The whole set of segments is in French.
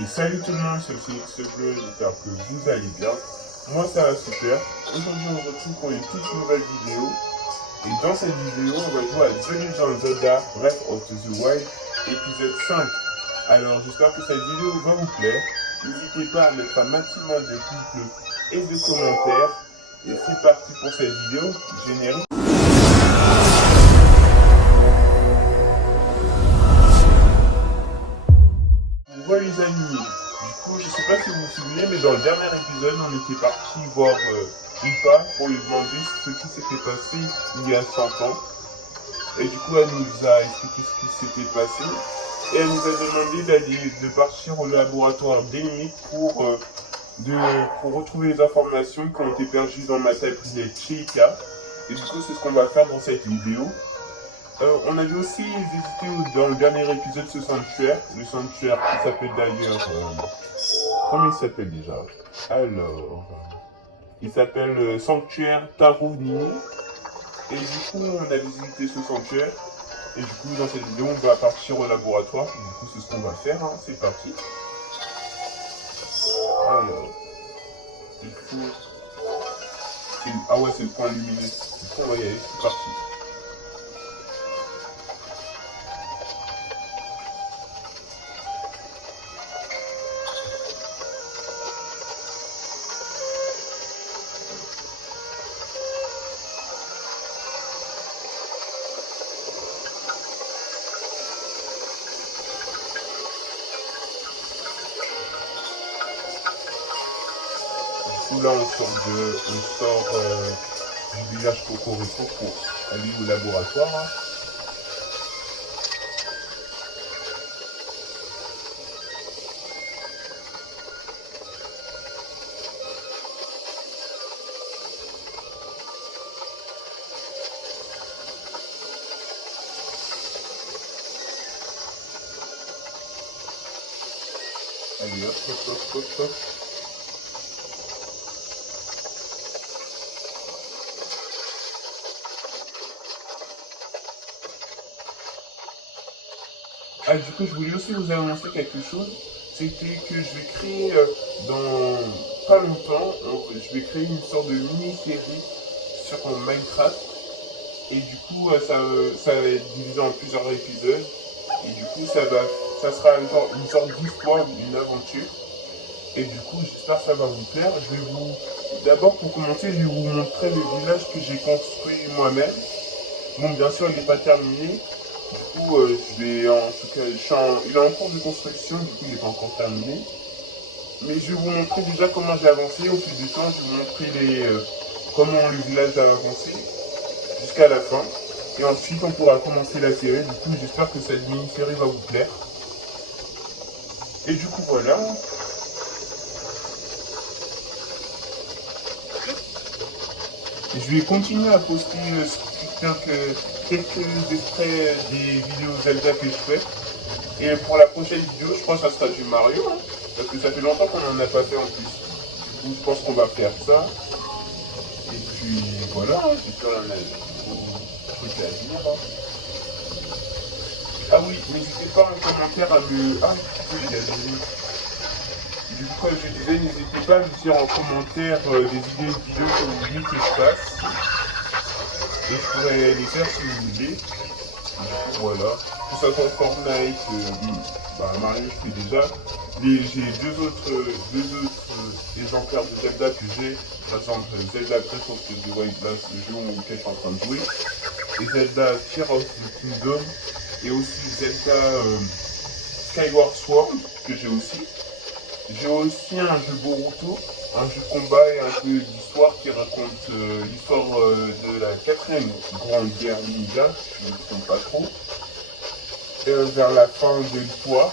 Et salut tout le monde, c'est X Bleu, j'espère que vous allez bien. Moi ça va super. Aujourd'hui on se retrouve pour une toute nouvelle vidéo. Et dans cette vidéo, on va jouer à The Legend of Zelda Breath of the Wild, épisode 5. Alors j'espère que cette vidéo va vous plaire. N'hésitez pas à mettre un maximum de pouces bleus et de commentaires. Et c'est parti pour cette vidéo générique. Bonjour les amis, du coup je sais pas si vous vous souvenez, mais dans le dernier épisode on était parti voir Ipa pour lui demander ce qui s'était passé il y a 100 ans. Et du coup elle nous a expliqué ce qui s'était passé. Et elle nous a demandé de partir au laboratoire d'Enemy pour retrouver les informations qui ont été perdues dans ma tablette Chica. Et du coup c'est ce qu'on va faire dans cette vidéo. On avait aussi visité dans le dernier épisode ce sanctuaire, le sanctuaire qui s'appelle d'ailleurs... comment il s'appelle déjà? Alors... il s'appelle Sanctuaire Taruni. Et du coup on a visité ce sanctuaire. Et du coup dans cette vidéo on va partir au laboratoire. Du coup c'est ce qu'on va faire, hein. C'est parti. Alors... il faut... ah ouais c'est le point lumineux. Du coup on va y aller, c'est parti. Là on sort du village Cocorico pour aller au laboratoire. Hein. Allez hop hop hop hop hop. Ah, du coup, je voulais aussi vous annoncer quelque chose. C'était que je vais créer dans pas longtemps, je vais créer une sorte de mini-série sur Minecraft. Et du coup, ça va être divisé en plusieurs épisodes. Et du coup, ça sera une sorte d'histoire, une aventure. Et du coup, j'espère que ça va vous plaire. D'abord, pour commencer, je vais vous montrer le village que j'ai construit moi-même. Bon, bien sûr, il n'est pas terminé. Du coup, je vais en tout cas, il est en cours de construction, du coup il n'est pas encore terminé. Mais je vais vous montrer déjà comment j'ai avancé. Au fil du temps, je vais vous montrer comment le village a avancé jusqu'à la fin. Et ensuite, on pourra commencer la série. Du coup, j'espère que cette mini-série va vous plaire. Et du coup, voilà. Je vais continuer à poster quelques extraits des vidéos Zelda que je fais. Et pour la prochaine vidéo, je pense que ça sera du Mario, hein, parce que ça fait longtemps qu'on n'en a pas fait en plus. Du coup, je pense qu'on va faire ça. Et puis voilà, j'espère qu'on a un truc à dire. Hein. Ah oui, n'hésitez pas en commentaire à me... Ah, oui, il y a des... Du coup, comme je disais, n'hésitez pas à me dire en commentaire des idées de vidéos que vous voulez que je fasse. Et je pourrais les faire si vous voulez. Du coup, voilà. Que ça soit Fortnite, Mario, je fais déjà. J'ai deux autres exemplaires de Zelda que j'ai. Par exemple, Zelda Breath of the Wild, là, c'est le jeu auquel je suis en train de jouer. Et Zelda Tears of the Kingdom. Et aussi Zelda Skyward Sword, que j'ai aussi. J'ai aussi un jeu Boruto, un jeu de combat et un peu d'histoire qui raconte l'histoire de la 4e grande guerre ninja, je ne me trompe pas trop. Vers la fin de l'histoire,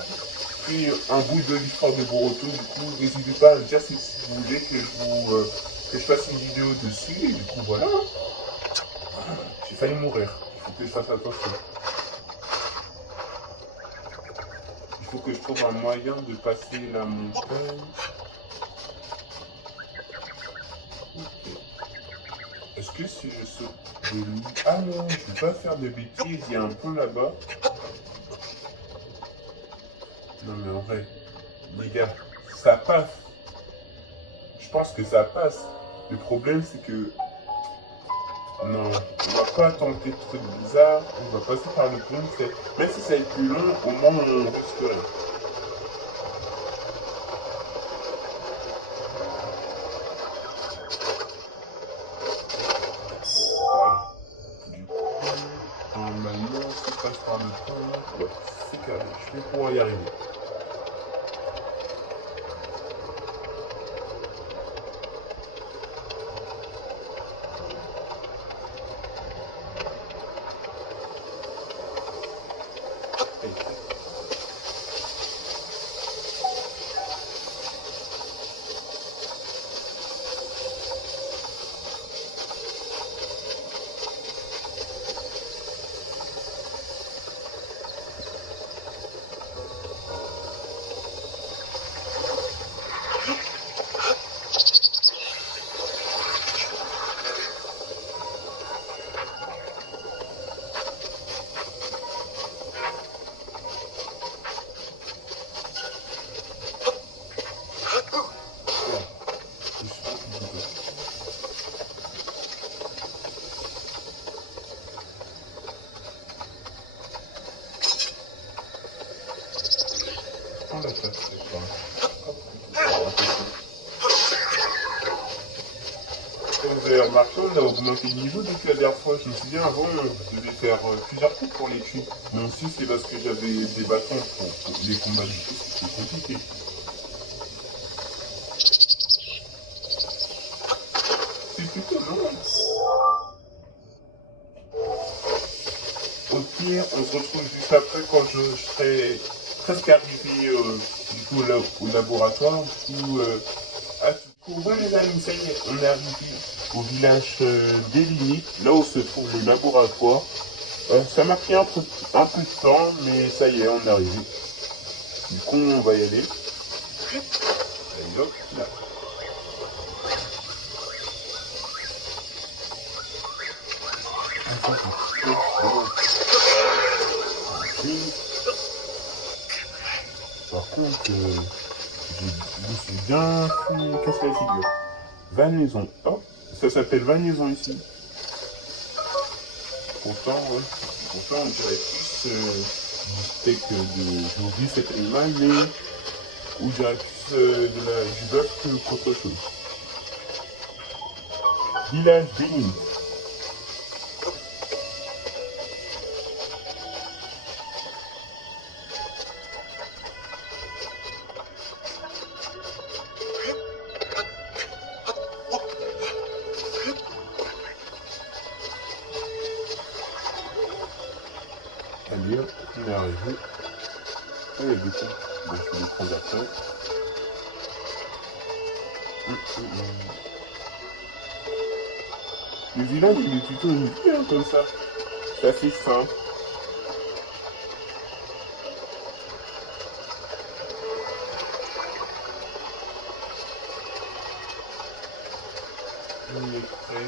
puis un bout de l'histoire de Boruto. Du coup, n'hésitez pas à me dire si vous voulez que je fasse une vidéo dessus. Et du coup, voilà. J'ai failli mourir. Il faut que je fasse attention. Il faut que je trouve un moyen de passer la montagne. Okay. Est-ce que si je saute de l'eau... Ah non, je ne peux pas faire de bêtises. Il y a un pont là-bas. Non mais en vrai, les gars, ça passe. Je pense que ça passe. Le problème, c'est que non, on va pas tenter de trucs bizarres, on va passer par le pont, même si ça va être plus long, au moins on risque rien. Voilà. Du coup, maintenant, si je passe par le pont, ouais, c'est carré, je vais pouvoir y arriver. Vous avez remarqué, on a augmenté le niveau depuis la dernière fois. Je me souviens, avant, je devais faire plusieurs coups pour les tuer. Mais aussi, c'est parce que j'avais des bâtons pour les combats du coup, c'était compliqué. C'est plutôt long. Au pire, on se retrouve juste après quand je serai presque arrivé du coup, au laboratoire. Du coup, ouais, les amis, ça y est, on est arrivé au village des limites, là où se trouve le laboratoire. Ça m'a pris un peu de temps, mais ça y est, on est arrivé. Du coup, on va y aller. Allez, hop, là. Par contre, je me suis bien cassé la figure. Vanaison. Oh, ça s'appelle Vanaison ici. Pourtant, ouais. Pourtant, on dirait plus du steak de... J'ai oublié cet animal, mais... Ou dirait plus du bœuf qu'autre chose. Village Bénin. Allez hop, on est arrivé. Ah, il y a des points. Donc je vais les prendre après. Le village, il est plutôt bien comme ça. C'est assez simple. On est prêt.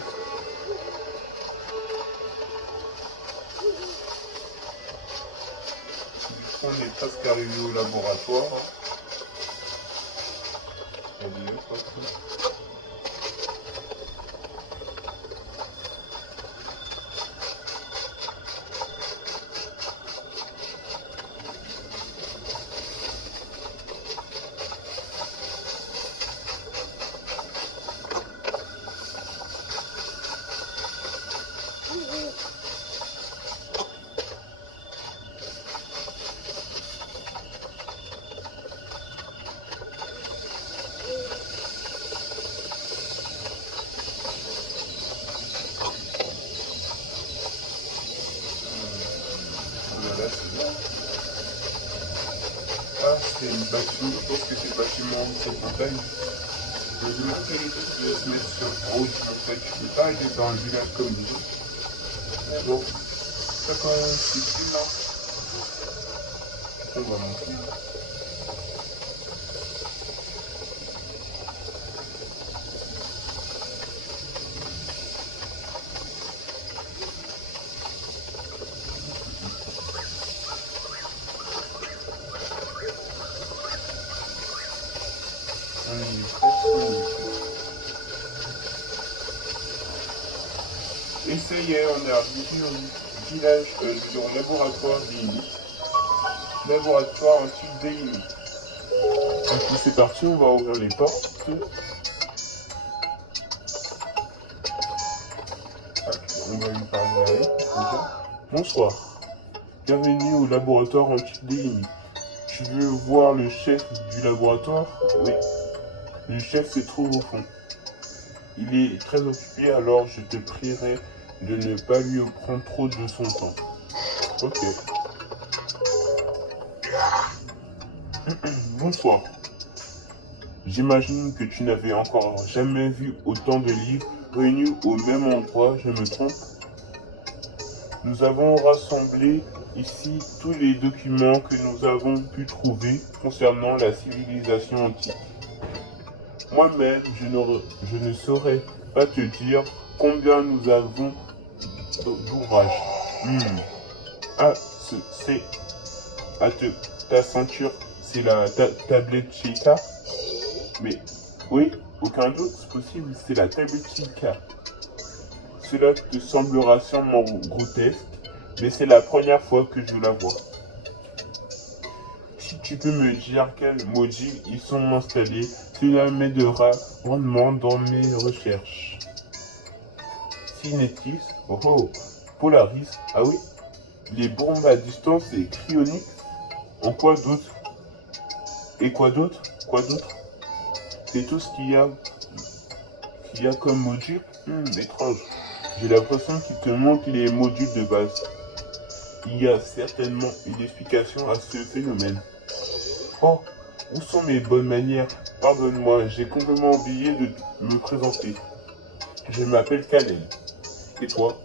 On est presque arrivé au laboratoire. Allez, hop. Ah, c'est le bâtiment, je pense que c'est le bâtiment de cette montagne. Je me demande quel était qui va se mettre sur rouge, en fait. Je ne peux pas aller dans le village comme les autres. Mais bon, ça quand même, c'est plus là. On va monter. On est presque. Et ça y est, on est arrivé au village, au laboratoire des limites. Laboratoire antique des limites. Donc c'est parti, on va ouvrir les portes. On va lui parler à elle, déjà. Bonsoir. Bienvenue au laboratoire antique des limites. Tu veux voir le chef du laboratoire? Oui. Le chef se trouve au fond. Il est très occupé, alors je te prierai de ne pas lui prendre trop de son temps. Ok. Bonsoir. J'imagine que tu n'avais encore jamais vu autant de livres réunis au même endroit, je me trompe? Nous avons rassemblé ici tous les documents que nous avons pu trouver concernant la civilisation antique. Moi-même, je ne saurais pas te dire combien nous avons d'ouvrages. Ah, c'est à ta ceinture, c'est la tablette Chica. Mais oui, aucun doute, c'est possible, c'est la tablette Chica. Cela te semblera sûrement grotesque, mais c'est la première fois que je la vois. Si tu peux me dire quels modules y sont installés, cela m'aidera grandement dans mes recherches. Cinétis, Polaris, ah oui, les bombes à distance et cryoniques, en quoi d'autre? Et quoi d'autre? Quoi d'autre? C'est tout ce qu'il y a comme module? Étrange. J'ai l'impression qu'il te manque les modules de base. Il y a certainement une explication à ce phénomène. Oh, où sont mes bonnes manières? Pardonne-moi, j'ai complètement oublié de me présenter. Je m'appelle Kalel. Et toi?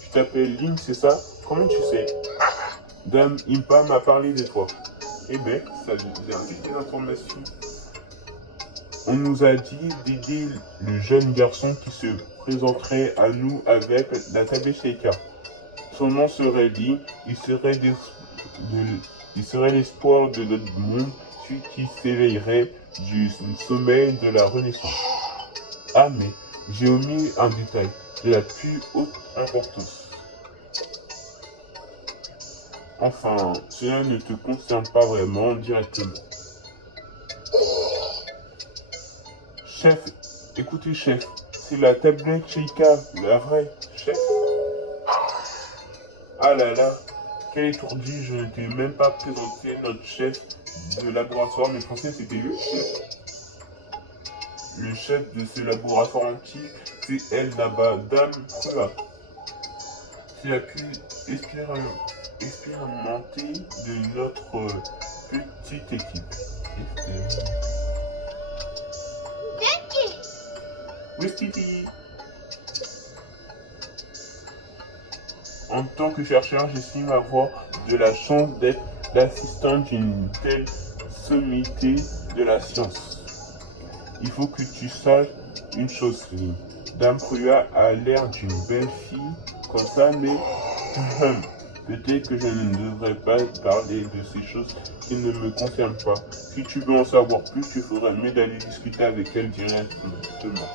Tu t'appelles Lynn, c'est ça? Comment tu sais? Dame Impa m'a parlé de toi. Eh ben, ça nous a indiqué l'information. On nous a dit d'aider le jeune garçon qui se présenterait à nous avec la tablette Sheikah. Son nom serait Lynn, il serait l'espoir de notre monde, celui qui s'éveillerait du sommeil de la Renaissance. Ah mais, j'ai omis un détail de la plus haute importance. Enfin, cela ne te concerne pas vraiment directement. Chef, écoutez chef, c'est la tablette Sheikah, la vraie, chef. Ah là là, quel étourdi, je ne t'ai même pas présenté notre chef de laboratoire, mais pensez c'était le chef. Le chef de ce laboratoire antique, c'est elle là-bas, Dame Prua. C'est a pu expérimenter de notre petite équipe. Oui, Stevie. En tant que chercheur, j'estime avoir de la chance d'être l'assistant d'une telle sommité de la science. Il faut que tu saches une chose, Lynn. Dame Prua a l'air d'une belle fille comme ça, mais peut-être que je ne devrais pas parler de ces choses qui ne me concernent pas. Si tu veux en savoir plus, tu ferais mieux d'aller discuter avec elle directement.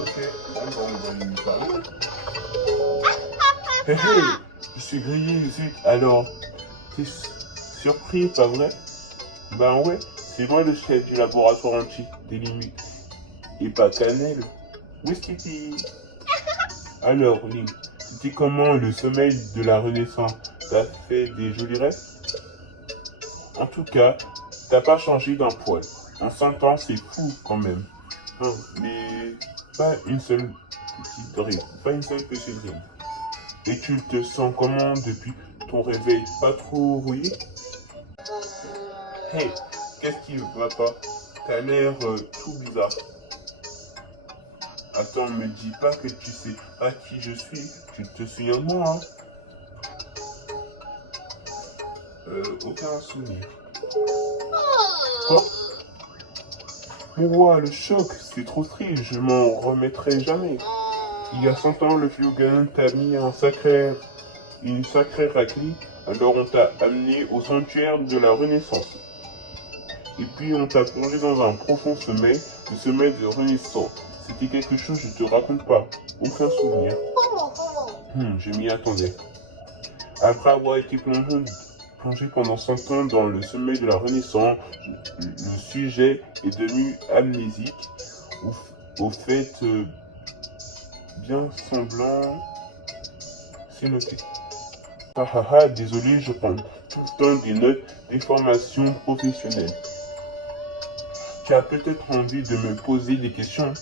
Ok, on va lui parler. Hé hé, je suis grillé, zut. Alors, t'es surpris, pas vrai? Ben ouais, c'est moi le chef du laboratoire antique des limites. Et pas Cannelle. Oui, Stevie. Alors, Lynn, c'était comment le sommeil de la Renaissance? T'as fait des jolis rêves? En tout cas, t'as pas changé d'un poil. En 5 ans, c'est fou quand même. Mais pas une seule petite rime. Et tu te sens comment depuis ton réveil? Pas trop rouillé? Hey, qu'est-ce qui va pas? T'as l'air tout bizarre. Attends, me dis pas que tu sais pas qui je suis. Tu te souviens de moi, hein? Aucun souvenir. Quoi? Mais ouais, le choc, c'est trop triste, je m'en remettrai jamais. Il y a 100 ans, le vieux gamin t'a mis une sacrée raclée, alors on t'a amené au sanctuaire de la Renaissance. et puis on t'a plongé dans un profond sommeil, le sommeil de renaissance. C'était quelque chose, je te raconte pas. Aucun souvenir. Je m'y attendais. Après avoir été plongé pendant 100 ans dans le sommeil de la Renaissance, le sujet est devenu amnésique, au fait bien semblant. C'est noté. Désolé, je prends tout le temps des notes des formations professionnelles. Tu as peut-être envie de me poser des questions.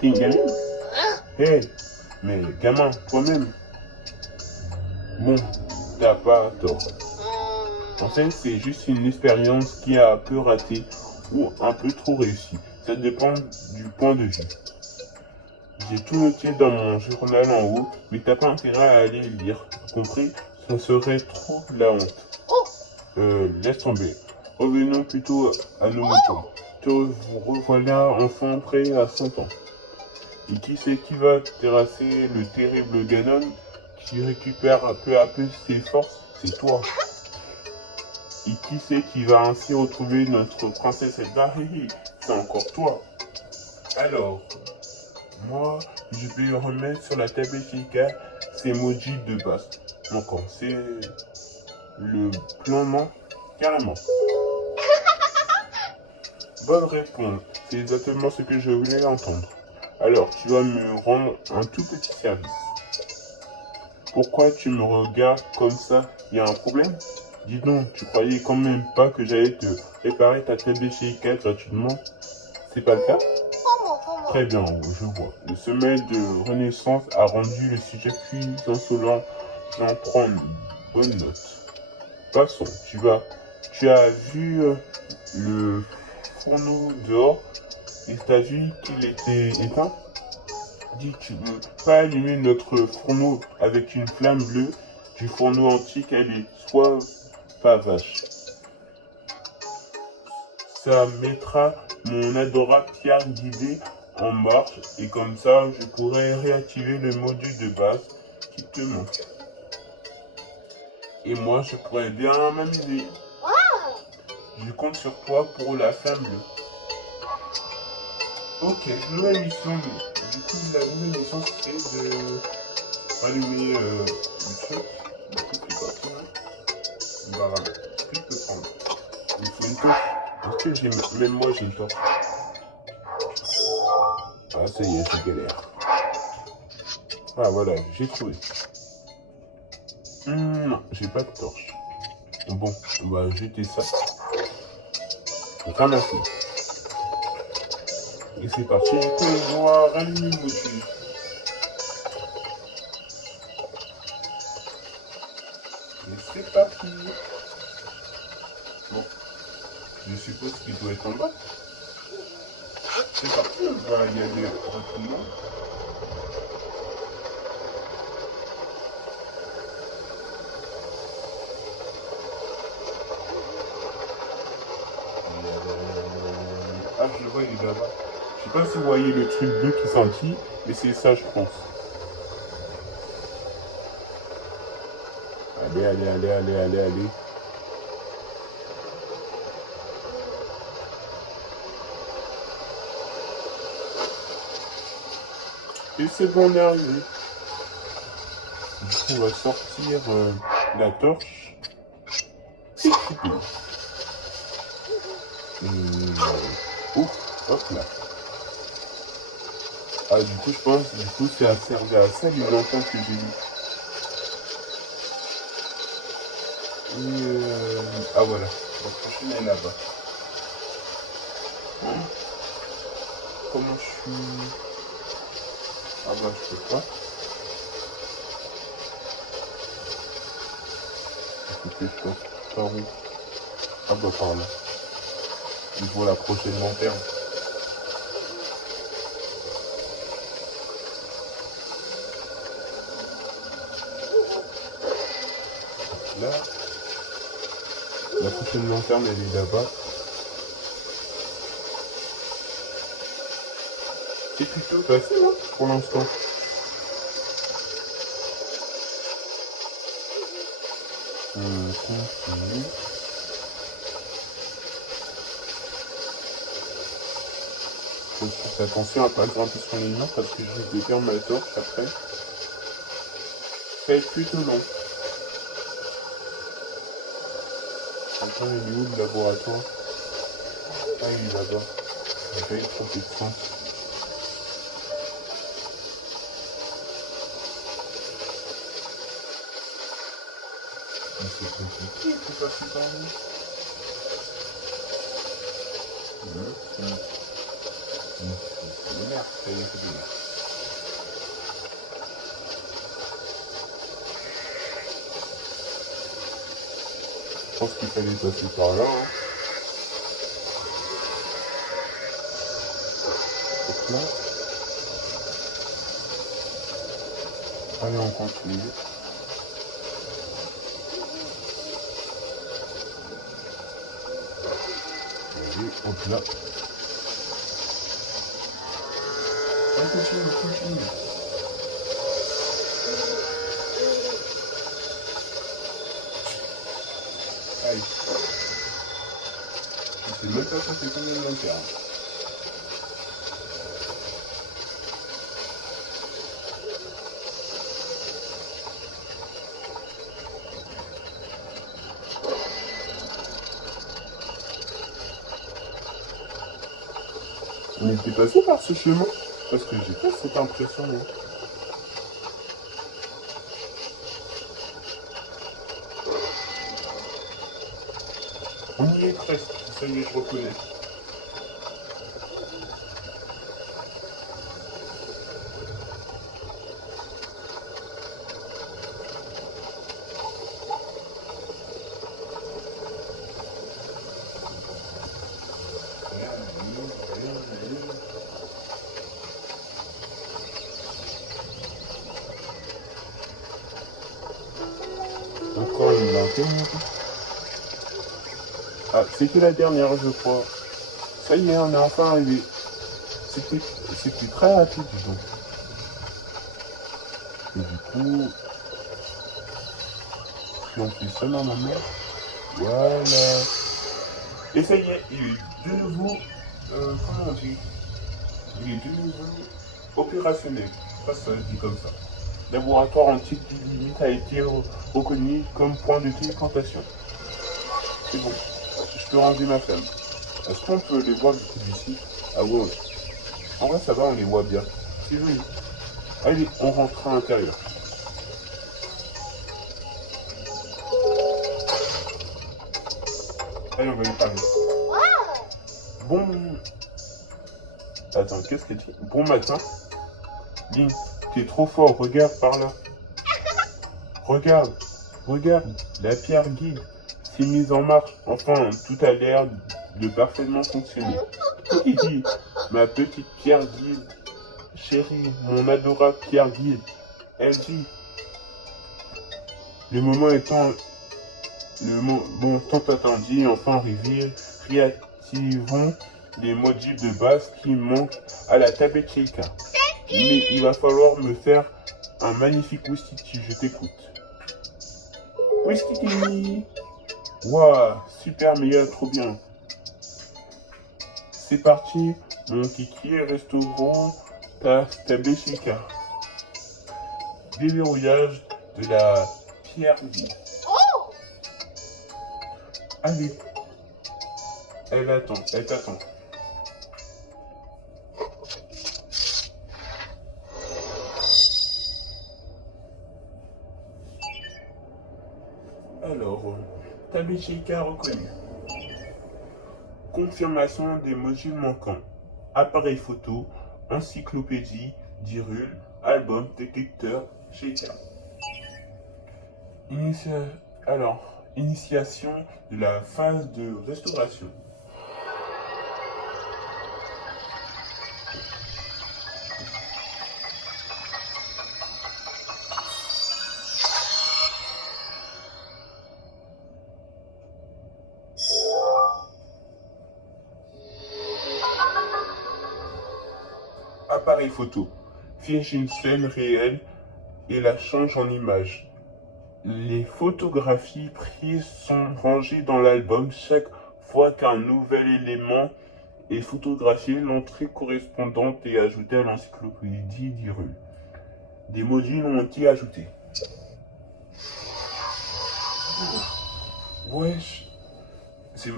T'es une gamine? Hé, mais gamin, toi-même. Bon, t'as pas tort. En fait, c'est juste une expérience qui a un peu raté ou un peu trop réussi. Ça dépend du point de vue. J'ai tout noté dans mon journal en haut, mais t'as pas intérêt à aller le lire. Compris? Ça serait trop la honte. Laisse tomber. Revenons plutôt à nos moutons. Te revoilà enfant prêt à 100 ans. Et qui c'est qui va terrasser le terrible Ganon qui récupère peu à peu ses forces? C'est toi. Et qui c'est qui va ainsi retrouver notre princesse Zelda? C'est encore toi. Alors, moi, je vais remettre sur la table efficace ces emojis de base. Encore, c'est le plan, non? Carrément. Bonne réponse. C'est exactement ce que je voulais entendre. Alors, tu vas me rendre un tout petit service. Pourquoi tu me regardes comme ça? Il y a un problème? Dis donc, tu croyais quand même pas que j'allais te réparer ta table efficace gratuitement? C'est pas le cas? Très bien, je vois. Le sommet de Renaissance a rendu le sujet plus insolent. J'en prends une bonne note. Passons, tu as vu le fourneau dehors et t'as vu qu'il était éteint? Dis, tu veux pas allumer notre fourneau avec une flamme bleue du fourneau antique? Elle soit pas vache. Ça mettra mon adorable pierre guidée en marche et comme ça je pourrai réactiver le module de base qui te manque. Et moi je pourrais bien m'amuser. Je compte sur toi pour la flamme bleue. Ok, nouvelle mission. Du coup la nouvelle mission c'est de allumer le truc. Du coup c'est parti là. Bah voilà, ce que je peux prendre. Il faut une torche. Est-ce que j'ai même moi j'ai une torche? Ah ça y est, c'est galère. Ah voilà, j'ai trouvé. Non, j'ai pas de torche. Bon, on va jeter ça. Ramasser. Et c'est parti, je peux voir rallumer le motif. Et c'est parti. Bon, je suppose qu'il doit être en bas. C'est parti, on va y aller rapidement. Ah, je le vois, il est là-bas. Je sais pas si vous voyez le truc bleu qui s'enquille, mais c'est ça, je pense. Allez, allez, allez, allez, allez, allez. Et c'est bon, on est arrivé. Du coup, on va sortir la torche. Ouf, hop là. Ah, du coup, je pense, du coup, ça servait à ça les enfants que j'ai vu. Et ah voilà, la prochaine est là-bas. Comment je suis... Ah bah, je peux pas. Écoutez, je passe par où? Ah bah, par là. Il faut la prochaine lanterne. Là, la prochaine lanterne, elle est là-bas. C'est plutôt facile, hein, pour l'instant. On continue. faut faire attention à pas grimper sur les murs parce que je vais perdre ma torche après. Ça va être plutôt long. Attends, il est où le laboratoire? Ah, il est là-bas. J'ai pas eu de protection. Mais c'est compliqué, faut passer par là. Merde, ça y est, c'est bien. Je pense qu'il fallait passer par là. Hein. Donc là. Allez, on continue. Allez, hop là. On continue. Aïe. Je sais même pas ça fait combien de long. On était passé par ce chemin parce que j'ai pas cette impression. Hein. On y est presque, ça y est, je reconnais. Encore une lanterne. Ah, c'était la dernière, je crois. Ça y est, on est enfin arrivé. C'était très rapide, donc. Et du coup, si on fait ça normalement, voilà. Et ça y est, il est de nouveau, comment on dit? Il est de nouveau opérationnel. Je sais pas si ça se dit comme ça. Laboratoire antique du limite a été reconnu comme point de téléportation. C'est bon. Je peux ranger ma femme. Est-ce qu'on peut les voir du coup d'ici? Ah ouais. En vrai, ça va, on les voit bien. C'est joli. Allez, on rentre à l'intérieur. Allez, on va lui parler. Bon... Attends, qu'est-ce qu'elle dit? Bon matin. Link, t'es trop fort, regarde par là. Regarde, la pierre guide s'est mise en marche. Enfin, tout a l'air de parfaitement fonctionner. Hihi, ma petite pierre guide, chérie, mon adorable pierre guide, elle dit, le moment étant, bon, tant attendu, enfin réactivons les modules de base qui manquent à la tablette Sheikah. Mais il va falloir me faire un magnifique whisky, je t'écoute. Whisky. Waouh, super méga, trop bien. C'est parti, mon kiki restaurant tablette Sheikah. Déverrouillage de la pierre vide. Allez, elle t'attend. Alors, tablette Sheikah reconnue. Confirmation des modules manquants. Appareil photo, encyclopédie, dirule, album, détecteur, Sheikah. Initiation de la phase de restauration. Appareil photo. Fiche une scène réelle et la change en image. Les photographies prises sont rangées dans l'album chaque fois qu'un nouvel élément et photographier l'entrée correspondante et ajouter à l'encyclopédie d'Hyrule. Des modules ont été ajoutés. Wesh. C'est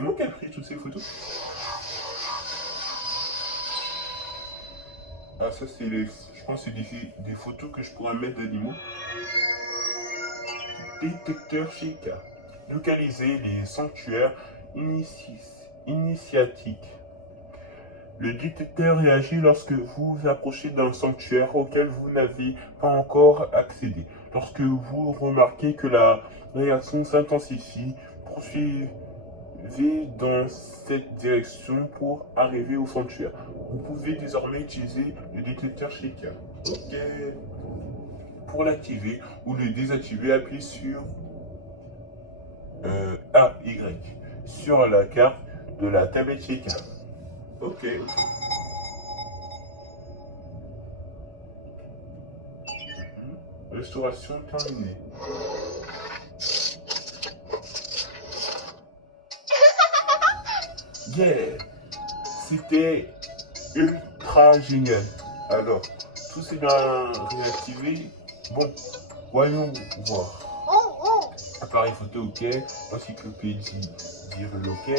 moi qui ai pris toutes ces photos. Ah ça c'est les... Je pense que c'est des photos que je pourrais mettre d'animaux. Détecteur Sheikah. Localiser les sanctuaires initiatiques. Le détecteur réagit lorsque vous vous approchez d'un sanctuaire auquel vous n'avez pas encore accédé. Lorsque vous remarquez que la réaction s'intensifie, poursuivez dans cette direction pour arriver au sanctuaire. Vous pouvez désormais utiliser le détecteur Sheikah. Ok. Pour l'activer ou le désactiver, appuyez sur AY sur la carte de la tablette Sheikah. Ok. Restauration terminée. Yeah! C'était ultra génial. Alors, tout s'est bien réactivé. Bon, voyons voir. Appareil photo, ok. Encyclopédie, d'Hyrule, ok.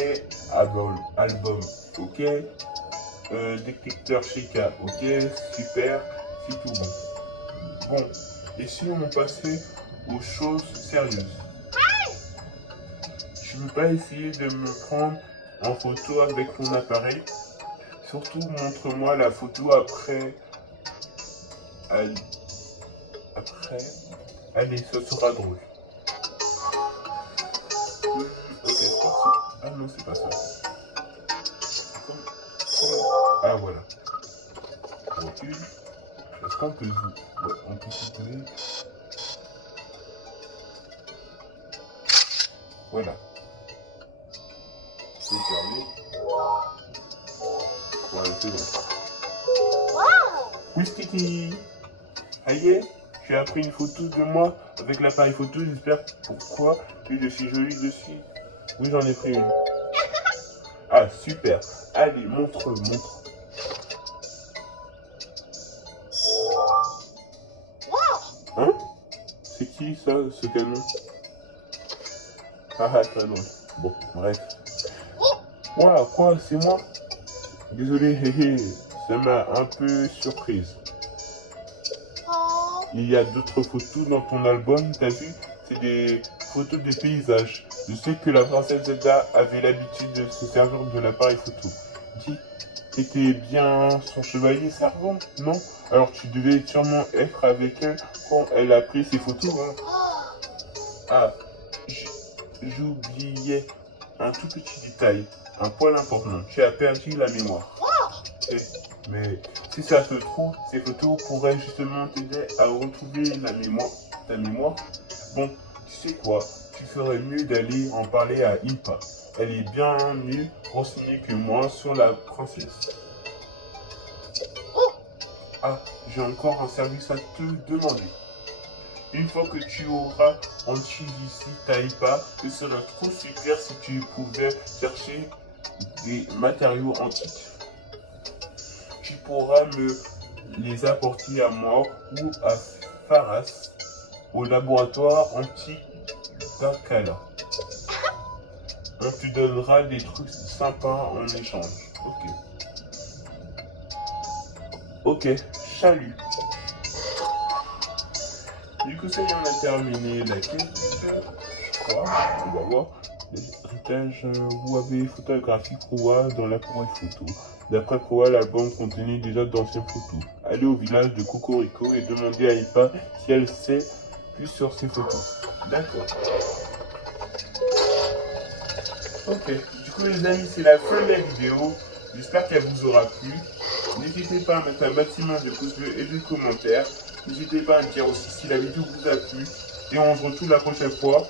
Album, ok. Détecteur Sheikah, ok. Super, c'est tout bon. Bon, et si on passait aux choses sérieuses? Je ne veux pas essayer de me prendre en photo avec mon appareil. Surtout, montre-moi la photo après. Allez, ce sera drôle. Ok, ah non, c'est pas ça. Ah voilà. Recule. Est-ce qu'on peut ouais, on peut se voilà. C'est fermé. Voilà, c'est bon. Oui, Titi. Aïe, j'ai pris une photo de moi avec l'appareil photo, j'espère pourquoi je suis jolie dessus. Oui, j'en ai pris une. Ah, super. Allez, montre. Hein? C'est qui ça, ce canon? Ah, très loin. Bon, bref. Waouh, quoi, c'est moi? Désolé, ça m'a un peu surprise. Il y a d'autres photos dans ton album, t'as vu? C'est des photos de paysages. Je sais que la princesse Zelda avait l'habitude de se servir de l'appareil photo. Dis, t'étais bien son chevalier servant, non? Alors tu devais sûrement être avec elle quand elle a pris ses photos, hein? Ah, j'oubliais un tout petit détail, un poil important. Tu as perdu la mémoire. Mais si ça se trouve, ces photos pourraient justement t'aider à retrouver ta mémoire. Bon, tu sais quoi, tu ferais mieux d'aller en parler à Impa. Elle est bien mieux renseignée que moi sur la princesse. Ah, j'ai encore un service à te demander. Une fois que tu auras entier ici Impa, ce serait trop super si tu pouvais chercher des matériaux antiques. Tu pourras me les apporter à moi ou à Faras au laboratoire antique d'Akala. On te donnera des trucs sympas en échange. Ok, salut. Du coup, ça y est, on a terminé la quête, je crois. On va voir. L'héritage, vous avez photographié Proa dans l'appareil photo. D'après Proa, l'album contenait déjà d'anciennes photos. Allez au village de Cocorico et demandez à Impa si elle sait plus sur ces photos. D'accord. Ok, du coup les amis, c'est la fin de la vidéo. J'espère qu'elle vous aura plu. N'hésitez pas à mettre un maximum de pouces bleus et de commentaires. N'hésitez pas à me dire aussi si la vidéo vous a plu. Et on se retrouve la prochaine fois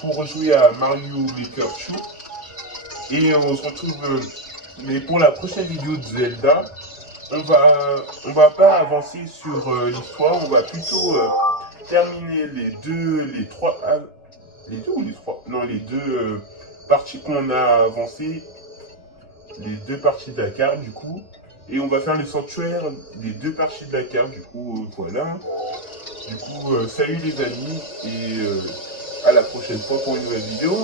pour rejouer à Mario Maker 2. Et on se retrouve... mais pour la prochaine vidéo de Zelda, on va pas avancer sur l'histoire. On va plutôt terminer les deux parties qu'on a avancées les deux parties de la carte du coup. Et on va faire le sanctuaire des deux parties de la carte du coup, voilà. Du coup, salut les amis et à la prochaine fois pour une nouvelle vidéo.